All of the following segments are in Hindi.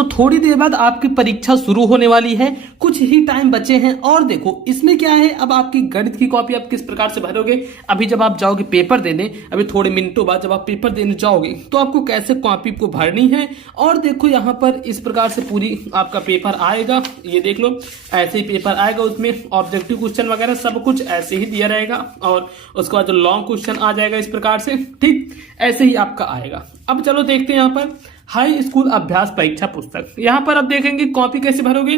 तो थोड़ी देर बाद आपकी परीक्षा शुरू होने वाली है, कुछ ही टाइम बचे हैं। और देखो इसमें क्या है, अब आपकी गणित की कॉपी आप किस प्रकार से भरोगे। अभी जब आप जाओगे पेपर देने, अभी थोड़े मिनटों बाद जब आप पेपर देने जाओगे तो आपको कैसे कॉपी को भरनी है। और देखो यहाँ पर इस प्रकार से पूरी आपका पेपर आएगा, ये देख लो ऐसे ही पेपर आएगा। उसमें ऑब्जेक्टिव क्वेश्चन वगैरह सब कुछ ऐसे ही दिया रहेगा और उसके बाद जो लॉन्ग क्वेश्चन आ जाएगा इस प्रकार से, ठीक ऐसे ही आपका आएगा। अब चलो देखते हैं यहाँ पर हाई स्कूल अभ्यास परीक्षा पुस्तक। यहाँ पर अब देखेंगे कॉपी कैसे भरोगे,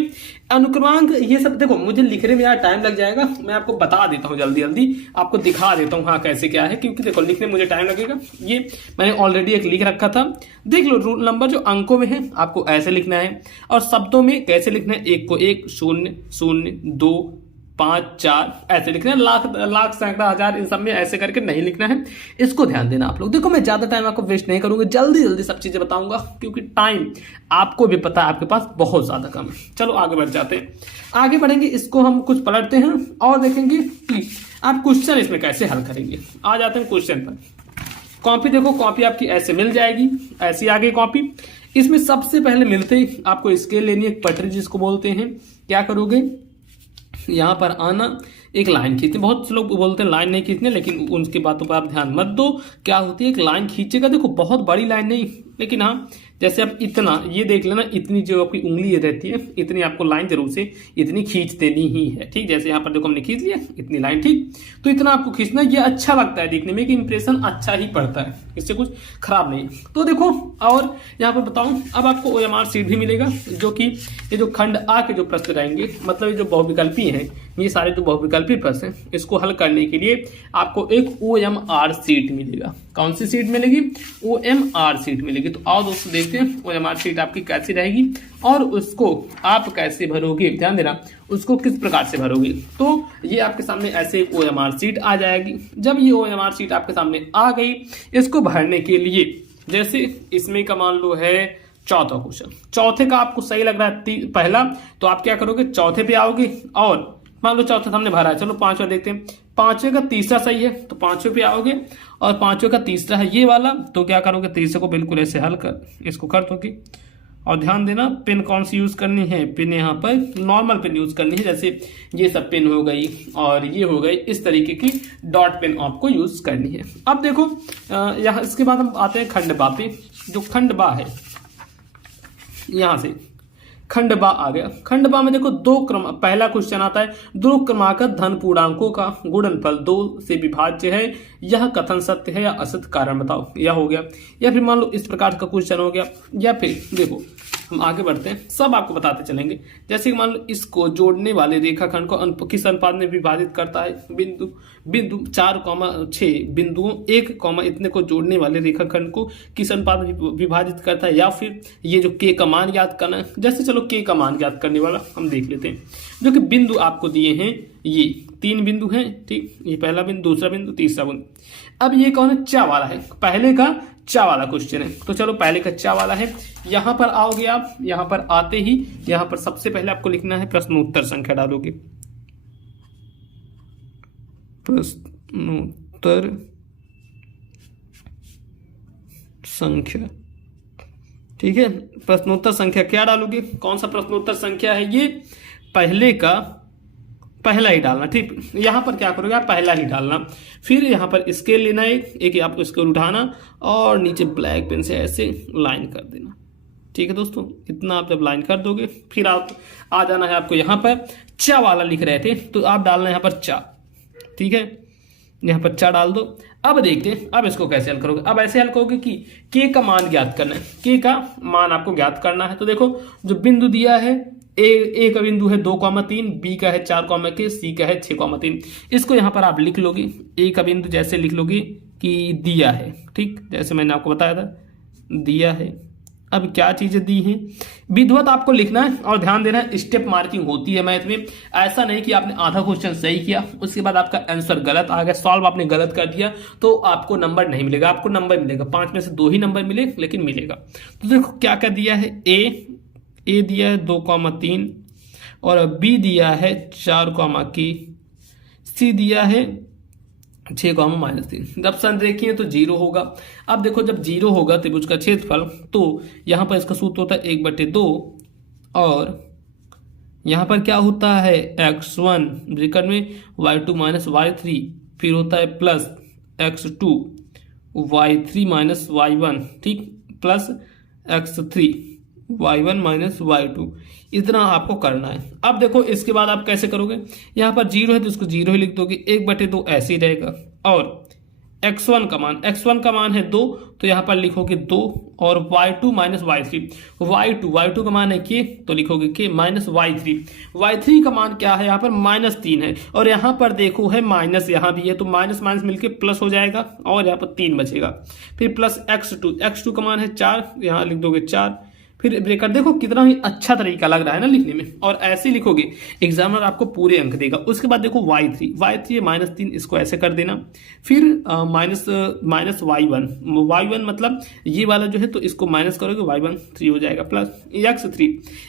अनुक्रमांक ये सब। देखो मुझे लिखने में यार टाइम लग जाएगा, मैं आपको बता देता हूँ जल्दी जल्दी, आपको दिखा देता हूँ हाँ कैसे क्या है, क्योंकि देखो लिखने में मुझे टाइम लगेगा। ये मैंने ऑलरेडी एक लिख रखा था, देख लो। रूल नंबर जो अंकों में है आपको ऐसे लिखना है, और शब्दों में कैसे लिखना है, 1 को 1, 0 0 2 5 4 ऐसे लिखना है। लाख लाख सैकड़ा हजार इन सब में ऐसे करके नहीं लिखना है, इसको ध्यान देना आप लोग। देखो मैं ज्यादा टाइम आपको वेस्ट नहीं करूंगा, जल्दी जल्दी सब चीजें बताऊंगा, क्योंकि टाइम आपको भी पता है आपके पास बहुत ज्यादा कम है। चलो आगे बढ़ जाते हैं, आगे बढ़ेंगे, इसको हम कुछ पलटते हैं और देखेंगे कि आप क्वेश्चन इसमें कैसे हल करेंगे। आ जाते हैं क्वेश्चन पर। कॉपी देखो, कॉपी आपकी ऐसे मिल जाएगी, ऐसी आ गई कॉपी। इसमें सबसे पहले मिलते ही आपको स्केल लेनी है, एक पटरी जिसको बोलते हैं। क्या करोगे, यहाँ पर आना, एक लाइन खींचनी। बहुत से लोग बोलते हैं लाइन नहीं खींचने, लेकिन उनकी बातों पर आप ध्यान मत दो। क्या होती है, एक लाइन खींचेगा, देखो बहुत बड़ी लाइन नहीं, लेकिन हाँ जैसे आप इतना ये देख लेना, इतनी जो आपकी उंगली रहती है इतनी आपको लाइन जरूर से इतनी खींच देनी ही है, ठीक। जैसे यहाँ पर देखो हमने खींच लिया इतनी लाइन, ठीक। तो इतना आपको खींचना, ये अच्छा लगता है देखने में कि इंप्रेशन अच्छा ही पड़ता है, इससे कुछ खराब नहीं। तो देखो और यहाँ पर बताऊं, अब आपको OMR शीट भी मिलेगा, जो कि ये जो खंड आ के जो प्रश्न रहेंगे, मतलब ये जो बहुविकल्पी हैं, ये सारे जो बहुविकल्पी प्रश्न हैं, इसको हल करने के लिए आपको एक OMR शीट मिलेगा। कौन सी शीट मिलेगी, OMR शीट मिलेगी। तो आओ दोस्तों देखते हैं OMR शीट आपकी कैसी रहेगी और उसको आप कैसे भरोगे, ध्यान देना उसको किस प्रकार से भरोगे। तो ये आपके सामने ऐसे OMR शीट आ जाएगी। जब ये OMR शीट आपके सामने आ गई, इसको भरने के लिए जैसे इसमें का मान लो है चौथा क्वेश्चन, चौथे का आपको सही लग रहा है पहला, तो आप क्या करोगे, चौथे पे आओगे और मान लो चौथा हमने भरा है, चलो पांचवा देखते हैं। पांचवे का तीसरा सही है तो पांचवे पे आओगे, और पांचवे का तीसरा है ये वाला, तो क्या करोगे, तीसरे को बिल्कुल ऐसे हल कर इसको कर दोगे। और ध्यान देना पेन कौन सी यूज करनी है, पेन यहाँ पर नॉर्मल पेन यूज करनी है, जैसे ये सब पेन हो गई और ये हो गई, इस तरीके की डॉट पेन आपको यूज करनी है। अब देखो यहाँ इसके बाद हम आते हैं खंडबा पे। जो खंडबा है, यहां से खंडबा आ गया। खंडबा में देखो दो क्रम, पहला क्वेश्चन आता है, दो क्रमागत धन पूर्णांकों का गुणनफल 2 से विभाज्य है, यह कथन सत्य है या असत्य, कारण बताओ। यह हो गया, या फिर मान लो इस प्रकार का क्वेश्चन हो गया। या फिर देखो हम आगे बढ़ते हैं, सब आपको बताते चलेंगे। जैसे कि मान लो इसको जोड़ने वाले रेखाखंड को किस अनुपात में विभाजित करता है, बिंदु 4,6 बिंदुओं 1, इतने को जोड़ने वाले रेखाखंड को किस अनुपात में विभाजित करता है। या फिर ये जो के का मान याद करना है, जैसे चलो के का मान याद करने वाला हम देख लेते हैं। जो कि बिंदु आपको दिए हैं, ये 3 बिंदु हैं, ठीक। ये पहला बिंदु, दूसरा बिंदु, तीसरा बिंदु। अब ये कौन है, चा वाला है, पहले का चा वाला क्वेश्चन है। तो चलो पहले का चा वाला है, यहां पर आओगे आप। यहां पर आते ही यहां पर सबसे पहले आपको लिखना है प्रश्नोत्तर संख्या, डालोगे प्रश्नोत्तर संख्या, ठीक है। प्रश्नोत्तर संख्या क्या डालोगे, कौन सा प्रश्नोत्तर संख्या है, ये पहले का पहला ही डालना, ठीक। यहां पर क्या करोगे आप, पहला ही डालना। फिर यहां पर स्केल लेना, एक आपको स्केल उठाना और नीचे ब्लैक पेन से ऐसे लाइन कर देना, ठीक है दोस्तों। इतना आप जब लाइन कर दोगे, फिर आप आ जाना है, आपको यहां पर चा वाला लिख रहे थे तो आप डालना है यहां पर चा, ठीक है। यहां पर चा डाल दो। अब देखते हैं अब इसको कैसे हल करोगे। अब ऐसे हल करोगे कि के का मान ज्ञात करना है, के का मान आपको ज्ञात करना है। तो देखो जो बिंदु दिया है, ए का बिंदु है 2,3, बी का है 4,K, सी का है 6,3। इसको यहां पर आप लिख लोगे, ए का बिंदु जैसे लिख लोगे कि दिया है, ठीक, जैसे मैंने आपको बताया था दिया है। अब क्या चीजें दी हैं, विधिवत आपको लिखना है और ध्यान देना है, स्टेप मार्किंग होती है मैथ में। ऐसा नहीं कि आपने आधा क्वेश्चन सही किया उसके बाद आपका आंसर गलत आ गया, सॉल्व आपने गलत कर दिया तो आपको नंबर नहीं मिलेगा। आपको नंबर मिलेगा 5 में से 2 ही नंबर मिले, लेकिन मिलेगा। तो देखो क्या क्या दिया है, ए दिया है 2,3 और बी दिया है 4, सी दिया है 6 कॉमा माइनस 3, जब संरेखीय तो 0 होगा। अब देखो जब 0 होगा त्रिभुज का क्षेत्रफल, तो यहाँ पर इसका सूत्र होता है 1/2 और यहाँ पर क्या होता है x1 ब्रैकेट में y2 माइनस y3, फिर होता है plus x2 y3 minus y1, ठीक, plus x3 y1 minus y2। इतना आपको करना है। अब देखो इसके बाद आप कैसे करोगे, यहाँ पर 0 है तो इसको 0 ही लिख दोगे, 1/2 ऐसे ही रहेगा। और x1 का मान है 2, तो यहाँ पर लिखोगे 2 और y2 माइनस y3, y2 का मान है k, तो लिखोगे k माइनस y3 का मान क्या है यहाँ पर -3 है, और यहाँ पर देखो है माइनस, यहाँ भी है तो माइनस माइनस मिलके प्लस हो जाएगा और यहाँ पर 3 बचेगा। फिर प्लस x2 का मान है 4, यहाँ लिख दोगे 4, फिर ब्रेकर। देखो कितना ही अच्छा तरीका लग रहा है ना लिखने में, और ऐसे लिखोगे एग्जामिनर आपको पूरे अंक देगा। उसके बाद देखो y3 -3, इसको ऐसे कर देना। फिर माइनस y1 मतलब ये वाला जो है तो इसको माइनस करोगे, y1 3 हो जाएगा, प्लस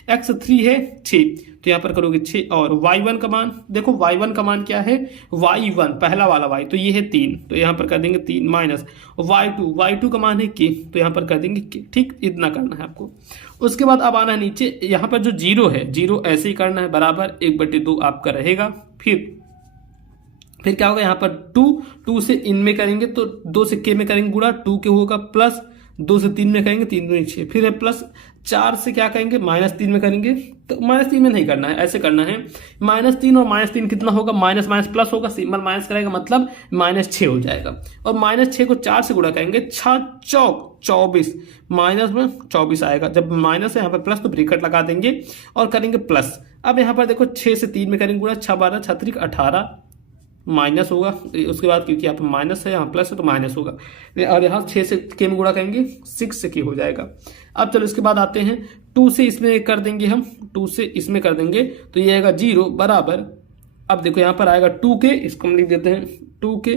x3 है 6, तो यहाँ पर करोगे 6 और y1 का मान, देखो y1 का मान क्या है, y1 पहला वाला y, तो ये है 3, तो यहाँ पर कर देंगे 3 माइनस y2 का मान है k, तो यहाँ पर कर देंगे k, ठीक, इतना करना है आपको। उसके बाद अब आना है नीचे, यहाँ पर जो 0 है 0 ऐसे ही करना है, बराबर 1/2 आपका रहेगा। फिर क्या होगा, यहाँ पर 2 से इनमें करेंगे तो 2 से k में करेंगे गुणा, 2 के होगा, प्लस 2 से 3 में करेंगे, 3 दूनी 6, फिर है प्लस 4 से क्या करेंगे -3 में करेंगे, तो -3 में नहीं करना है, ऐसे करना है -3 और -3 कितना होगा, माइनस माइनस प्लस होगा, सिंबल माइनस करेगा मतलब -6 हो जाएगा, और -6 को 4 से गुणा करेंगे, 6 चौक 24, माइनस में 24 आएगा। जब माइनस है यहाँ पर प्लस तो ब्रैकेट लगा देंगे और करेंगे प्लस। अब यहाँ पर देखो 6 से 3 में करेंगे गुणा, 6 12 6 18 माइनस होगा, उसके बाद क्योंकि यहाँ पर माइनस है यहाँ प्लस है तो माइनस होगा, और यहाँ 6 से k में गुणा करेंगे 6 से k हो जाएगा। अब चलो इसके बाद आते हैं 2 से इसमें कर देंगे हम, 2 से इसमें कर देंगे तो ये आएगा 0 बराबर, अब देखो यहाँ पर आएगा 2k, इसको हम लिख देते हैं 2k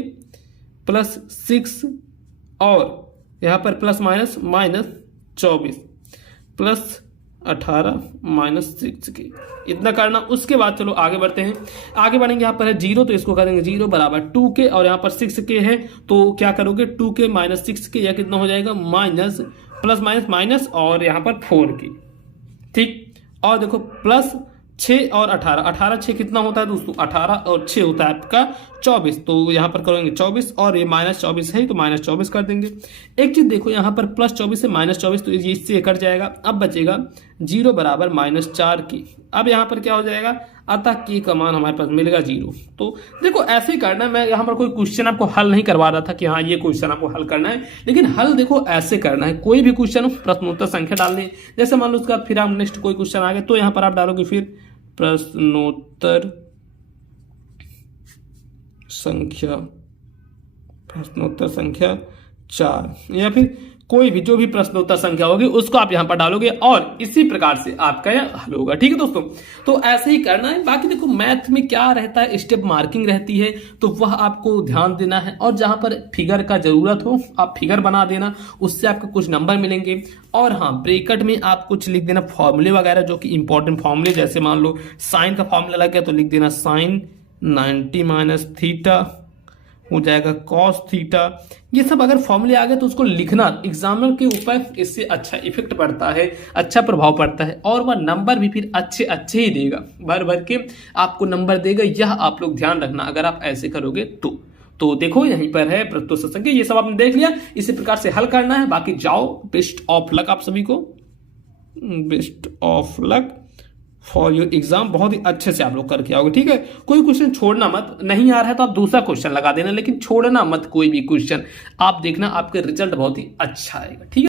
प्लस 6 और यहाँ पर प्लस माइनस -24 प्लस 18 -6k, इतना करना। उसके बाद चलो आगे बढ़ते हैं, आगे बढ़ेंगे, यहाँ पर है 0 तो इसको करेंगे 0 बराबर 2k और यहाँ पर 6k है तो क्या करोगे 2k माइनस 6k, यह कितना हो जाएगा माइनस प्लस माइनस माइनस और यहाँ पर 4k, ठीक। और देखो प्लस 6 और 18 6 कितना होता है दोस्तों, 18 और 6 होता है आपका 24, तो यहाँ पर करेंगे 24 और ये -24 है तो -24 कर देंगे। एक चीज देखो यहाँ पर +24 से -24 तो ये इससे कट जाएगा, अब बचेगा 0 बराबर -4 की। अब यहाँ पर क्या हो जाएगा, अतः की का मान हमारे पास मिलेगा 0। तो देखो ऐसे ही करना है, मैं यहाँ पर कोई क्वेश्चन आपको हल नहीं करवा रहा था कि हाँ ये क्वेश्चन आपको हल करना है, लेकिन हल देखो ऐसे करना है। कोई भी क्वेश्चन प्रश्नोत्तर संख्या डालनी, जैसे मान लो उसका फिर आप नेक्स्ट कोई क्वेश्चन आ गया तो यहाँ पर आप डालोगे फिर प्रश्नोत्तर संख्या 4, या फिर कोई भी जो भी प्रश्नोत्तर संख्या होगी उसको आप यहां पर डालोगे और इसी प्रकार से आपका यह हल होगा, ठीक है दोस्तों। तो ऐसे ही करना है। बाकी देखो मैथ में क्या रहता है, स्टेप मार्किंग रहती है तो वह आपको ध्यान देना है, और जहां पर फिगर का जरूरत हो आप फिगर बना देना, उससे आपको कुछ नंबर मिलेंगे। और हाँ, ब्रैकेट में आप कुछ लिख देना फॉर्मूले वगैरह जो कि इंपॉर्टेंट फॉर्मूले, जैसे मान लो साइन का फॉर्मूला लग गया तो लिख देना साइन 90 - थीटा हो जाएगा कॉस थीटा। ये सब अगर फॉर्मूले आ गए तो उसको लिखना, एग्जामिनर के ऊपर इससे अच्छा इफेक्ट पड़ता है, अच्छा प्रभाव पड़ता है, और वह नंबर भी फिर अच्छे ही देगा, भर भर के आपको नंबर देगा। यह आप लोग ध्यान रखना अगर आप ऐसे करोगे तो देखो यहीं पर है प्रश्नोत्तर संख्या, ये सब आपने देख लिया, इसी प्रकार से हल करना है। बाकी जाओ, बेस्ट ऑफ लक आप सभी को, best of luck for your exam. बहुत ही अच्छे से आप लोग करके आओगे, ठीक है। कोई क्वेश्चन छोड़ना मत, नहीं आ रहा है तो आप दूसरा क्वेश्चन लगा देना, लेकिन छोड़ना मत कोई भी क्वेश्चन। आप देखना आपका रिजल्ट बहुत ही अच्छा आएगा, ठीक है।